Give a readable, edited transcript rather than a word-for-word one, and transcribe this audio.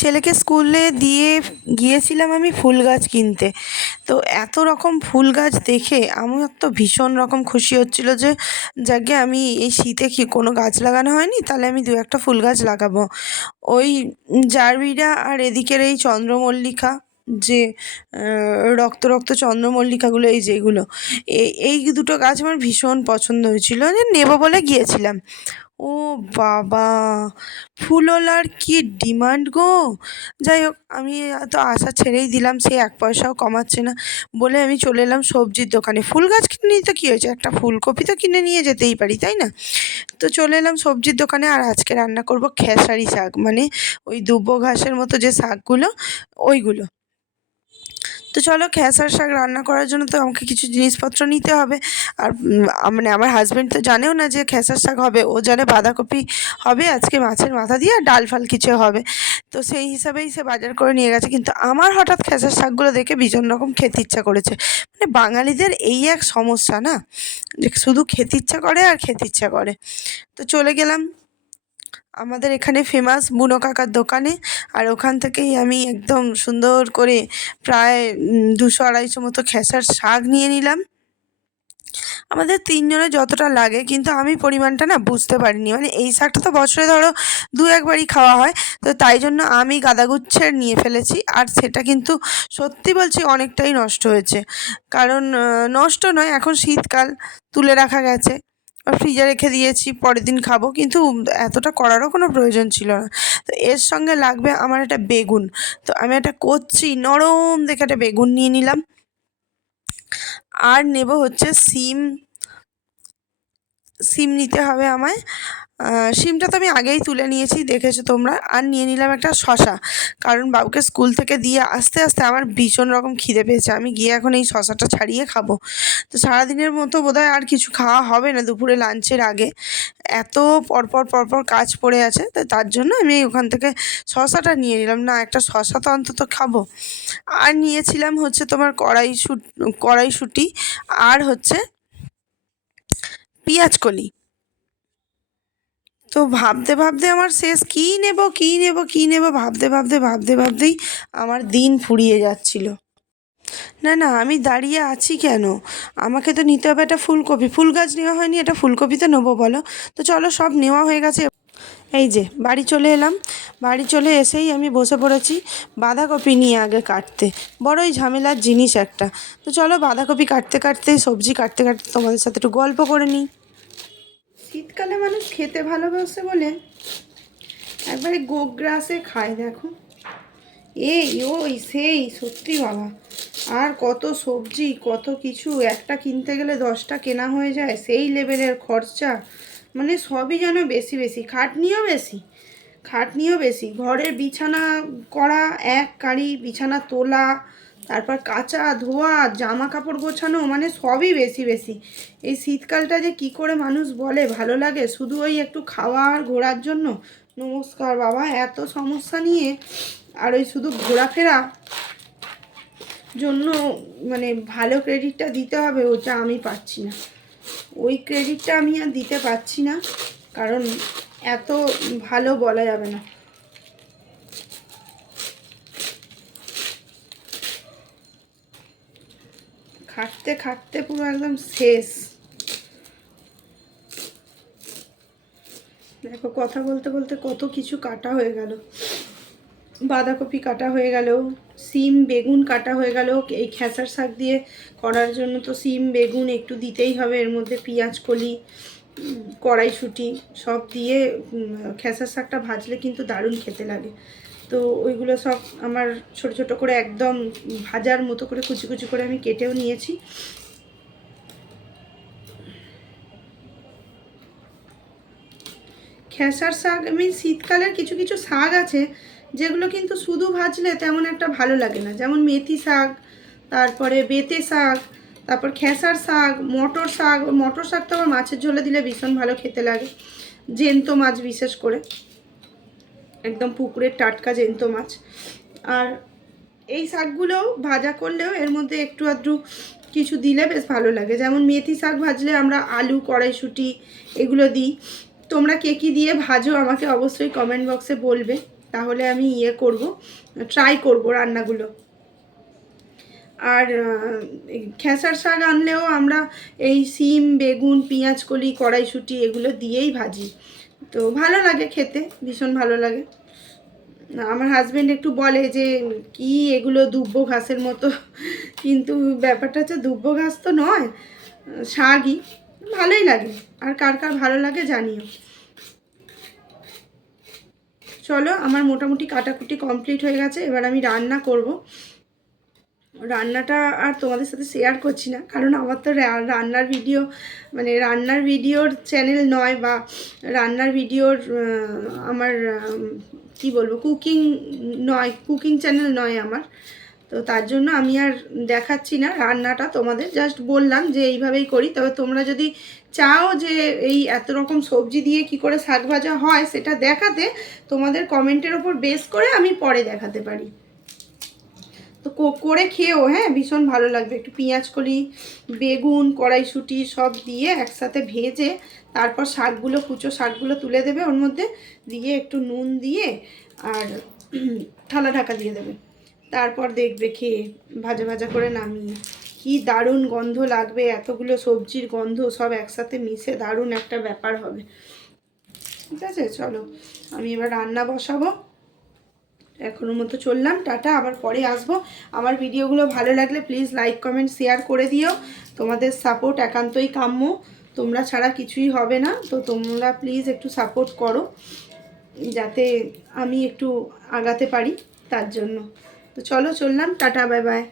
ছেলেকে স্কুলে দিয়ে গিয়েছিলাম আমি ফুল গাছ কিনতে। তো এত রকম ফুল গাছ দেখে আমার তো ভীষণ রকম খুশি হচ্ছিল যে যাকগে আমি এই শীতে কি কোনো গাছ লাগানো হয়নি, তাহলে আমি দু একটা ফুল গাছ লাগাবো। ওই জারবিরা আর এদিকের এই চন্দ্রমল্লিকা, যে রক্ত রক্ত চন্দ্রমল্লিকাগুলো, এই যেগুলো, এই দুটো গাছ আমার ভীষণ পছন্দ হয়েছিল, যে নেবো বলে গিয়েছিলাম। ও বাবা, ফুলওয়ালার কি ডিমান্ড গো! যাই হোক, আমি তো আশা ছেড়েই দিলাম, সে এক পয়সাও কমাচ্ছে না বলে আমি চলে এলাম সবজির দোকানে। ফুল গাছ কিনে নিতে কী হয়েছে, একটা ফুলকপি তো কিনে নিয়ে যেতেই পারি, তাই না? তো চলে এলাম সবজির দোকানে, আর আজকে রান্না করব খেসারি শাক, মানে ওই দুব্বো ঘাসের মতো যে শাকগুলো, ওইগুলো। তো চলো, খেসার শাক রান্না করার জন্য তো আমাকে কিছু জিনিসপত্র নিতে হবে। আর মানে আমার হাজবেন্ড তো জানেও না যে খেসার শাক হবে, ও জানে বাঁধাকপি হবে আজকে মাছের মাথা দিয়ে, আর ডাল ফাল কিছু হবে। তো সেই হিসাবেই সে বাজার করে নিয়ে গেছে, কিন্তু আমার হঠাৎ খেসার শাকগুলো দেখে ভীষণ রকম খেতে ইচ্ছা করেছে। মানে বাঙালিদের এই এক সমস্যা না, যে শুধু খেতে ইচ্ছা করে আর খেতে ইচ্ছা করে। তো চলে গেলাম আমাদের এখানে ফেমাস বুনো কাকার দোকানে, আর ওখান থেকেই আমি একদম সুন্দর করে প্রায় 200-250 মতো খেসার শাক নিয়ে নিলাম। আমাদের তিনজনের যতটা লাগে, কিন্তু আমি পরিমাণটা না বুঝতে পারিনি, মানে এই শাকটা তো বছরে ধরো দু একবারই খাওয়া হয়, তো তাই জন্য আমি গাদাগুচ্ছের নিয়ে ফেলেছি, আর সেটা কিন্তু সত্যি বলছি অনেকটাই নষ্ট হয়েছে। কারণ নষ্ট নয়, এখন শীতকাল, তুলে রাখা গেছে, ফ্রিজে রেখে দিয়েছি, পরের দিন খাবো, কিন্তু এতটা করারও কোনো প্রয়োজন ছিল না। তো এর সঙ্গে লাগবে আমার একটা বেগুন। তো আমি একটা কচি নরম দেখে একটা বেগুন নিয়ে নিলাম, আর নেব হচ্ছে সিম। সিম নিতে হবে আমায়। সিমটা তো আমি আগেই তুলে নিয়েছি, দেখেছো তোমরা। আর নিয়ে নিলাম একটা শসা, কারণ বাবুকে স্কুল থেকে দিয়ে আসতে আসতে আমার ভীষণ রকম খিদে পেয়েছে, আমি গিয়ে এখন এই শসাটা ছাড়িয়ে খাবো। তো সারাদিনের মতো বোধহয় আর কিছু খাওয়া হবে না দুপুরে লাঞ্চের আগে, এত পরপর পরপর কাজ পড়ে আছে, তো তার জন্য আমি ওখান থেকে শসাটা নিয়ে নিলাম, না একটা শসা তো অন্তত খাবো। আর নিয়েছিলাম হচ্ছে তোমার কড়াইশুঁটি, আর হচ্ছে পেঁয়াজকলি। তো ভাবতে ভাবতে আমার শেষ, কী নেব কী নেব কী নেব, ভাবতে ভাবতে ভাবতে ভাবতেই আমার দিন ফুরিয়ে যাচ্ছিল। না না, আমি দাঁড়িয়ে আছি কেন, আমাকে তো নিতে হবে একটা ফুলকপি। ফুল গাছ নেওয়া হয়নি, একটা ফুলকপি তো নেবো বলো। তো চলো, সব নেওয়া হয়ে গেছে। এই যে বাড়ি চলে এলাম, বাড়ি চলে এসেই আমি বসে পড়েছি বাঁধাকপি নিয়ে আগে কাটতে। বড়ই ঝামেলার জিনিস একটা। তো চলো, বাঁধাকপি কাটতে কাটতে, সবজি কাটতে কাটতে তোমাদের সাথে একটু গল্প করে নিই। শীতকালে মানুষ খেতে ভালোবাসে বলে একবারে গোগ্রাসে খায়, দেখো, এই ওই সেই, সত্যি বাবা। আর কত সবজি, কত কিছু, একটা কিনতে গেলে 10টা কেনা হয়ে যায়, সেই লেভেলের খরচা। মানে সবই যেন বেশি বেশি, খাটনিও বেশি। ঘরের বিছানা করা এক কাঁড়ি, বিছানা তোলা, তারপর কাচা ধোয়া, জামা কাপড় গোছানো, মানে সবই বেশি বেশি। এই শীতকালটা যে কি করে মানুষ বলে ভালো লাগে, শুধু ওই একটু খাওয়া আর ঘোরার জন্য। নমস্কার বাবা, এত সমস্যা নিয়ে আর ওই শুধু ঘোরাফেরা জন্য মানে ভালো ক্রেডিটটা দিতে হবে, ওটা আমি পাচ্ছি না। ওই ক্রেডিটটা আমি আর দিতে পারছি না, কারণ এত ভালো বলা যাবে না। খাটতে খাটতে পুরো একদম শেষ। দেখো, কথা বলতে বলতে কত কিছু কাটা হয়ে গেল। বাঁধাকপি কাটা হয়ে গেল, সিম বেগুন কাটা হয়ে গেল। এই খেসার শাক দিয়ে করার জন্য তো সিম বেগুন একটু দিতেই হবে, এর মধ্যে পেঁয়াজ কলি, কড়াইশুঁটি সব দিয়ে খেসার শাকটা ভাজলে কিন্তু দারুণ খেতে লাগে। তো ওইগুলো সব আমার ছোট ছোট করে একদম ভাজার মতো করে কুচি কুচি করে আমি কেটেও নিয়েছি। খেসার শাক, আমি শীতকালের কিছু কিছু শাক আছে যেগুলো কিন্তু শুধু ভাজলে তেমন একটা ভালো লাগে না, যেমন মেথি শাক, তারপরে বেতে শাক, তারপর খেসার শাক, মটর শাক তো আবার মাছের ঝোলে দিলে ভীষণ ভালো খেতে লাগে, জ্যান্ত মাছ বিশেষ করে, একদম পুকুরের টাটকা জ্যান্ত মাছ। আর এই শাকগুলো ভাজা করলেও এর মধ্যে একটু আধটু কিছু দিলে বেশ ভালো লাগে, যেমন মেথি শাক ভাজলে আমরা আলু, কড়াইশুঁটি এগুলো দিই। তোমরা কে কী দিয়ে ভাজো আমাকে অবশ্যই কমেন্ট বক্সে বলবে, তাহলে আমি করব, ট্রাই করব রান্নাগুলো। আর খেসার শাক আনলেও আমরা এই সিম, বেগুন, পেঁয়াজকলি, কড়াইশুঁটি এগুলো দিয়েই ভাজি। তো ভালো লাগে খেতে, ভীষণ ভালো লাগে। আমার হাজব্যান্ড একটু বলে যে কি এগুলো দুব্বো ঘাসের মতো, কিন্তু ব্যাপারটা হচ্ছে দুব্বো ঘাস তো নয়, শাকই। ভালোই লাগে। আর কার কার ভালো লাগে জানিও। চলো, আমার মোটামুটি কাটাকুটি কমপ্লিট হয়ে গেছে, এবার আমি রান্না করব। রান্নাটা আর তোমাদের সাথে শেয়ার করছি না, কারণ আমার তো রান্নার ভিডিও, মানে রান্নার ভিডিওর চ্যানেল নয়, বা রান্নার ভিডিওর আমার কি বলবো, কুকিং নয়, কুকিং চ্যানেল নয় আমার। তো তার জন্য আমি আর দেখাচ্ছি না রান্নাটা, তোমাদের জাস্ট বললাম যে এইভাবেই করি। তবে তোমরা যদি চাও যে এই এত রকম সবজি দিয়ে কি করে শাক ভাজা হয় সেটা দেখাতে, তোমাদের কমেন্টের ওপর বেস করে আমি পরে দেখাতে পারি। তো করে খেয়েও, হ্যাঁ, ভীষণ ভালো লাগবে। একটু পেঁয়াজকলি, বেগুন, কড়াইশুঁটি সব দিয়ে একসাথে ভেজে তারপর শাকগুলো, কুচো শাকগুলো তুলে দেবে ওর মধ্যে দিয়ে, একটু নুন দিয়ে আর থালা ঢাকা দিয়ে দেবে। তারপর দেখবে খেয়ে ভাজা ভাজা করে নামিয়ে কি দারুণ গন্ধ লাগবে, এতগুলো সবজির গন্ধ সব একসাথে মিশে দারুণ একটা ব্যাপার হবে। ঠিক আছে, চলো আমি এবার রান্না বসাবো। এখনের মতো চললাম, টাটা, আবার পরে আসবো। আমার ভিডিওগুলো ভালো লাগলে প্লিজ লাইক, কমেন্ট, শেয়ার করে দিও। তোমাদের সাপোর্ট একান্তই কাম্য, তোমরা ছাড়া কিছুই হবে না। তো তোমরা প্লিজ একটু সাপোর্ট করো যাতে আমি একটু আগাতে পারি, তার জন্য। তো চলো, চললাম, টাটা, বাই বাই।